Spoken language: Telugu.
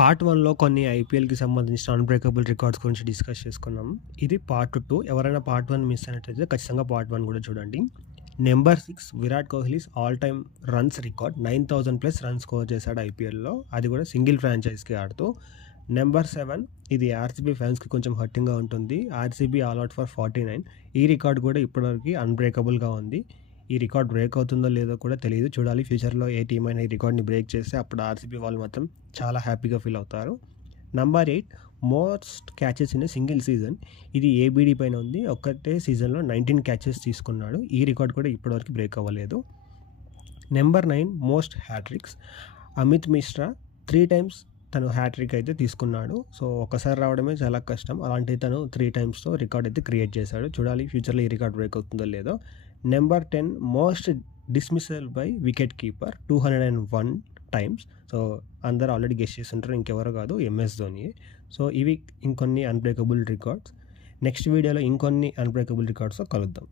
పార్ట్ 1లో కొన్ని ఐపీఎల్‌కి సంబంధించిన అన్‌బ్రేకబుల్ రికార్డ్స్ గురించి డిస్కస్ చేసుకున్నాం. ఇది పార్ట్ 2. ఎవరైనా పార్ట్ 1 మిస్ అయినట్లయితే ఖచ్చితంగా పార్ట్ 1 కూడా చూడండి. Number 6 Virat Kohli's all time runs record 9,000+ runs score చేశాడు ఐపీఎల్‌లో. అది కూడా సింగిల్ ఫ్రాంచైజ్‌కి ఆడుతూ. నెంబర్ 7 ఇది ఆర్సీబీ ఫ్యాన్స్‌కి కొంచెం హర్టింగ్‌గా ఉంటుంది. RCB all out for 49. ఈ రికార్డ్ కూడా ఇప్పటివరకు అన్‌బ్రేకబుల్‌గా ఉంది. ఈ రికార్డ్ బ్రేక్ అవుతుందో లేదో కూడా తెలియదు. చూడాలి ఫ్యూచర్లో ఏ టీం అయినా ఈ రికార్డ్ని బ్రేక్ చేస్తే అప్పుడు ఆర్సీబీ వాళ్ళు మాత్రం చాలా హ్యాపీగా ఫీల్ అవుతారు. Number 8 most catches in single season. ఇది ఏబీడీ పైన ఉంది. ఒక్కటే సీజన్లో 19 క్యాచెస్ తీసుకున్నాడు. ఈ రికార్డ్ కూడా ఇప్పటివరకు బ్రేక్ అవ్వలేదు. Number 9 most hat-tricks. Amit Mishra 3 times తను హ్యాట్రిక్ అయితే తీసుకున్నాడు. సో ఒకసారి రావడమే చాలా కష్టం. అలాంటి తను 3 timesతో రికార్డ్ అయితే క్రియేట్ చేశాడు. చూడాలి ఫ్యూచర్లో ఈ రికార్డ్ బ్రేక్ అవుతుందో లేదో. Number 10 most dismissal by wicket keeper 201 times. So అందరూ ఆల్రెడీ గెస్ చేస్తుంటారు, ఇంకెవరో కాదు ఎంఎస్ ధోని. సో ఇవి ఇంకొన్ని అన్బ్రేకబుల్ రికార్డ్స్. నెక్స్ట్ వీడియోలో ఇంకొన్ని అన్బ్రేకబుల్ రికార్డ్స్తో కలుద్దాం.